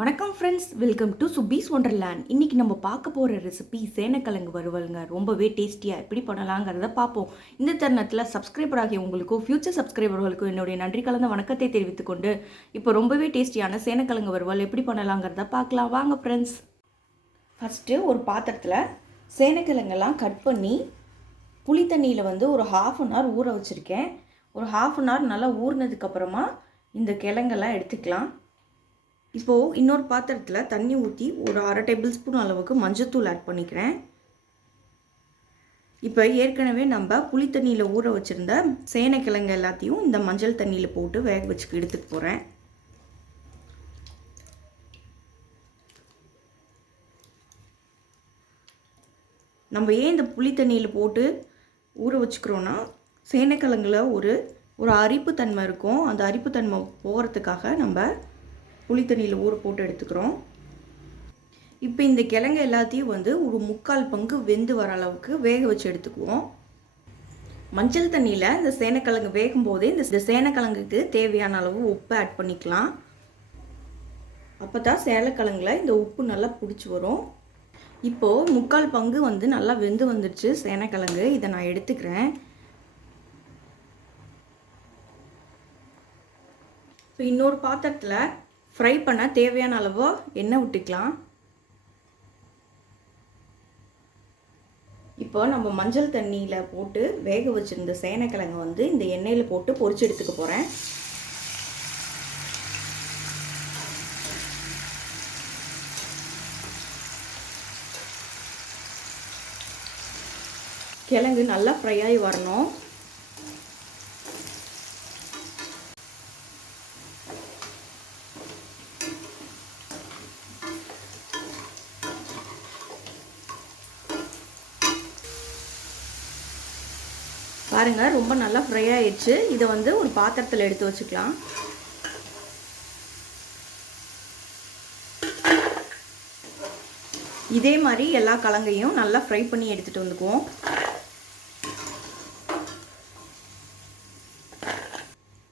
வணக்கம் friends, welcome to சுபீஸ் wonderland. இன்றைக்கி நம்ம பார்க்க போகிற ரெசிபி சேனைக்கிழங்கு வறுவலுங்க. ரொம்பவே டேஸ்டியாக எப்படி பண்ணலாங்கிறத பார்ப்போம். இந்த தருணத்தில் சப்ஸ்கிரைபர் ஆகிய உங்களுக்கும் ஃப்யூச்சர் சப்ஸ்கிரைபர்களுக்கும் என்னுடைய நன்றி கலந்த வணக்கத்தை தெரிவித்துக்கொண்டு இப்போ ரொம்பவே டேஸ்டியான சேனைக்கிழங்கு வறுவல் எப்படி பண்ணலாங்கிறத பார்க்கலாம் வாங்க ஃப்ரெண்ட்ஸ். ஃபஸ்ட்டு ஒரு பாத்திரத்தில் சேனைக்கிழங்கெல்லாம் கட் பண்ணி புளி தண்ணியில் ஒரு ½ அன் ஹவர் ஊற வச்சுருக்கேன். ஒரு ½ அன் ஹவர் நல்லா ஊறினதுக்கப்புறமா இந்த கிழங்கெல்லாம் எடுத்துக்கலாம். இப்போது இன்னொரு பாத்திரத்தில் தண்ணி ஊற்றி ஒரு ½ டேபிள் ஸ்பூன் அளவுக்கு மஞ்சத்தூள் ஆட் பண்ணிக்கிறேன். இப்போ ஏற்கனவே நம்ம புளி தண்ணியில் ஊற வச்சுருந்த சேனைக்கிழங்கு எல்லாத்தையும் இந்த மஞ்சள் தண்ணியில் போட்டு வேக வச்சு எடுத்துக்க போகிறேன். நம்ம ஏன் இந்த புளி தண்ணியில் போட்டு ஊற வச்சுக்கிறோன்னா சேனைக்கிழங்குல ஒரு அரிப்புத்தன்மை இருக்கும். அந்த அரிப்புத்தன்மை போகிறதுக்காக நம்ம புளி தண்ணியில் ஊற போட்டு எடுத்துக்கிறோம். இப்போ இந்த கிழங்கு எல்லாத்தையும் ஒரு 3/4 பங்கு வெந்து வர அளவுக்கு வேக வச்சு எடுத்துக்குவோம். மஞ்சள் தண்ணியில் இந்த சேனைக்கிழங்கு வேகும் போதே இந்த சேனைக்கிழங்குக்கு தேவையான அளவு உப்பு ஆட் பண்ணிக்கலாம். அப்போ தான் சேனைக்கிழங்குல இந்த உப்பு நல்லா பிடிச்சி வரும். இப்போது 3/4 பங்கு நல்லா வெந்து வந்துடுச்சு சேனைக்கிழங்கு. இதை நான் எடுத்துக்கிறேன். இப்போ இன்னொரு பாத்திரத்தில் ஃப்ரை பண்ண தேவையான அளவு எண்ணெய் விட்டுக்கலாம். இப்போ நம்ம மஞ்சள் தண்ணியில் போட்டு வேக வச்சுருந்த சேனைக்கிழங்கு இந்த எண்ணெயில் போட்டு பொரிச்சு எடுத்துக்க போகிறேன். கிழங்கு நல்லா ஃப்ரை ஆகி வரணும். பாருங்கள், ரொம்ப நல்லா ஃப்ரை ஆயிடுச்சு. இதை ஒரு பாத்திரத்தில் எடுத்து வச்சுக்கலாம். இதே மாதிரி எல்லா கிழங்கையும் நல்லா ஃப்ரை பண்ணி எடுத்துகிட்டு வந்துக்குவோம்.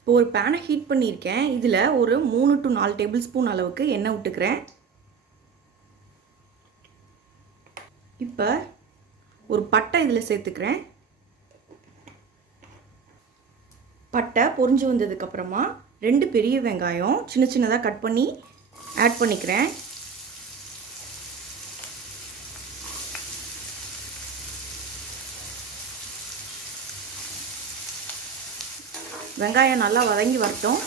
இப்போ ஒரு பேனை ஹீட் பண்ணியிருக்கேன். இதில் ஒரு 3 to 4 டேபிள் ஸ்பூன் அளவுக்கு எண்ணெய் விட்டுக்கிறேன். இப்போ ஒரு பட்டை இதில் சேர்த்துக்கிறேன். பட்டை பொரிஞ்சு வந்ததுக்கப்புறமா 2 பெரிய வெங்காயம் சின்ன சின்னதாக கட் பண்ணி ஆட் பண்ணிக்கிறேன். வெங்காயம் நல்லா வதங்கி வரட்டும்.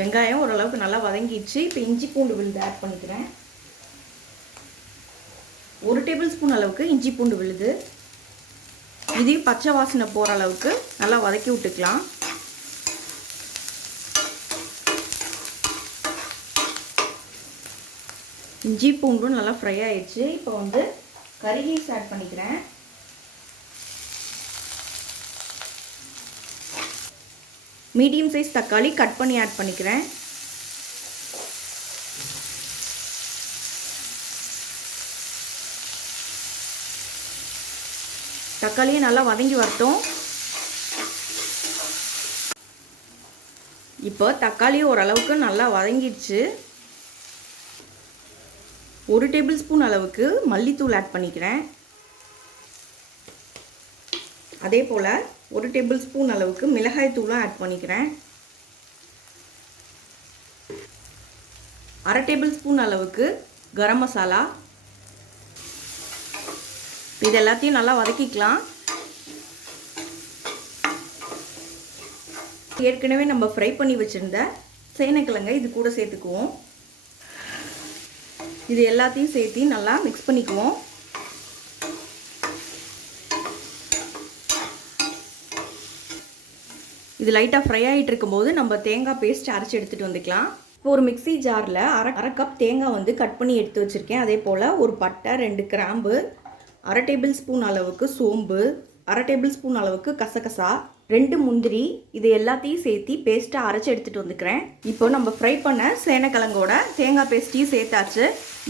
வெங்காயம் ஓரளவுக்கு நல்லா வதங்கிடுச்சு. இப்போ இஞ்சி பூண்டு விழுது ஆட் பண்ணிக்கிறேன். 1 டேபிள் ஸ்பூன் அளவுக்கு இஞ்சி பூண்டு விழுது. இதையும் பச்சை வாசனை போகிற அளவுக்கு நல்லா வதக்கி விட்டுக்கலாம். இஞ்சி பூண்டும் நல்லா ஃப்ரை ஆயிடுச்சு. இப்போ கறி லீவ்ஸ் ஆட் பண்ணிக்கிறேன். மீடியம் சைஸ் தக்காளி கட் பண்ணி ஆட் பண்ணிக்கிறேன். தக்காளியை நல்லா வதங்கி வரட்டும். இப்போ தக்காளி ஓரளவுக்கு நல்லா வதங்கிடுச்சு. 1 டேபிள் ஸ்பூன் அளவுக்கு மல்லித்தூள் ஆட் பண்ணிக்கிறேன். அதே போல் 1 டேபிள் ஸ்பூன் அளவுக்கு மிளகாய் தூளும் ஆட் பண்ணிக்கிறேன். 1/2 டேபிள் ஸ்பூன் அளவுக்கு கரம் மசாலா. இது எல்லாத்தையும் நல்லா வதக்கிக்கலாம். ஏற்கனவே நம்ம ஃப்ரை பண்ணி வச்சுருந்த சேனைக்கிழங்கை இது கூட சேர்த்துக்குவோம். இது எல்லாத்தையும் சேர்த்து நல்லா மிக்ஸ் பண்ணிக்குவோம். இது லைட்டாக ஃப்ரை ஆகிட்டு இருக்கும்போது நம்ம தேங்காய் பேஸ்ட் அரைச்சி எடுத்துகிட்டு வந்துக்கலாம். இப்போ ஒரு மிக்ஸி ஜாரில் அரை கப் தேங்காய் கட் பண்ணி எடுத்து வச்சுருக்கேன். அதே போல் ஒரு பட்டை, 2 கிராம்பு, 1/2 டேபிள் ஸ்பூன் அளவுக்கு சோம்பு, 1/2 டேபிள் ஸ்பூன் அளவுக்கு கசகசா, 2 முந்திரி, இது எல்லாத்தையும் சேர்த்து பேஸ்ட்டாக அரைச்சி எடுத்துகிட்டு வந்துக்கிறேன். இப்போ நம்ம ஃப்ரை பண்ண சேனைக்கிழங்கோட தேங்காய் பேஸ்ட்டையும் சேர்த்தாச்சு.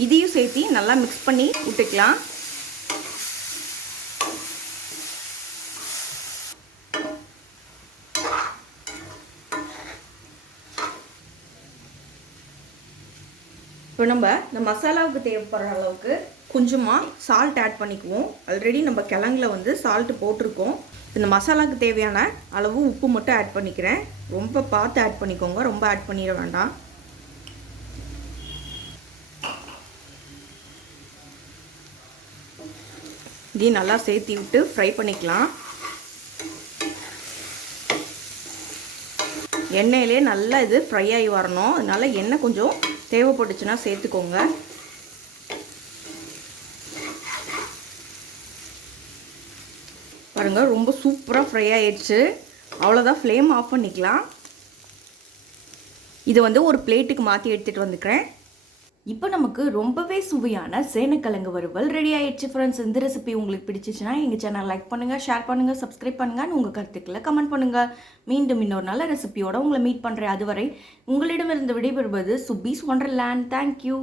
இதையும் சேர்த்து நல்லா மிக்ஸ் பண்ணி விட்டுக்கலாம். இப்போ நம்ம இந்த மசாலாவுக்கு தேவைப்படுற அளவுக்கு கொஞ்சமாக சால்ட் ஆட் பண்ணிக்குவோம். ஆல்ரெடி நம்ம கிழங்குல வந்து சால்ட்டு போட்டிருக்கோம். இந்த மசாலாவுக்கு தேவையான அளவு உப்பு மட்டும் ஆட் பண்ணிக்கிறேன். ரொம்ப பார்த்து ஆட் பண்ணிக்கோங்க, ரொம்ப ஆட் பண்ணிட வேண்டாம். இதையும் நல்லா சேர்த்தி விட்டு ஃப்ரை பண்ணிக்கலாம். எண்ணெயிலே நல்லா இது ஃப்ரை ஆகி வரணும். அதனால எண்ணெய் கொஞ்சம் தேவைப்பட்டுச்சுன்னா சேர்த்துக்கோங்க. பாருங்கள், ரொம்ப சூப்பராக ஃப்ரை ஆயிடுச்சு. அவ்வளோதான், ஃப்ளேம் ஆஃப் பண்ணிக்கலாம். இது வந்து ஒரு பிளேட்டுக்கு மாற்றி எடுத்துகிட்டு வந்துக்கிறேன். இப்போ நமக்கு ரொம்பவே சுவையான சேனைக்கிழங்கு வறுவல் ரெடி ஆயிடுச்சு ஃப்ரெண்ட்ஸ். இந்த ரெசிபி உங்களுக்கு பிடிச்சிச்சுன்னா எங்கள் சேனல் லைக் பண்ணுங்கள், ஷேர் பண்ணுங்கள், சப்ஸ்கிரைப் பண்ணுங்கள், உங்கள் கருத்துக்களை கமெண்ட் பண்ணுங்கள். மீண்டும் இன்னொரு நல்ல ரெசிபியோட உங்களை மீட் பண்ணுறேன். அதுவரை உங்களிடமிருந்து விடைபெறுவது சுபீஸ் ஒண்டர்லேண்ட். தேங்க்யூ.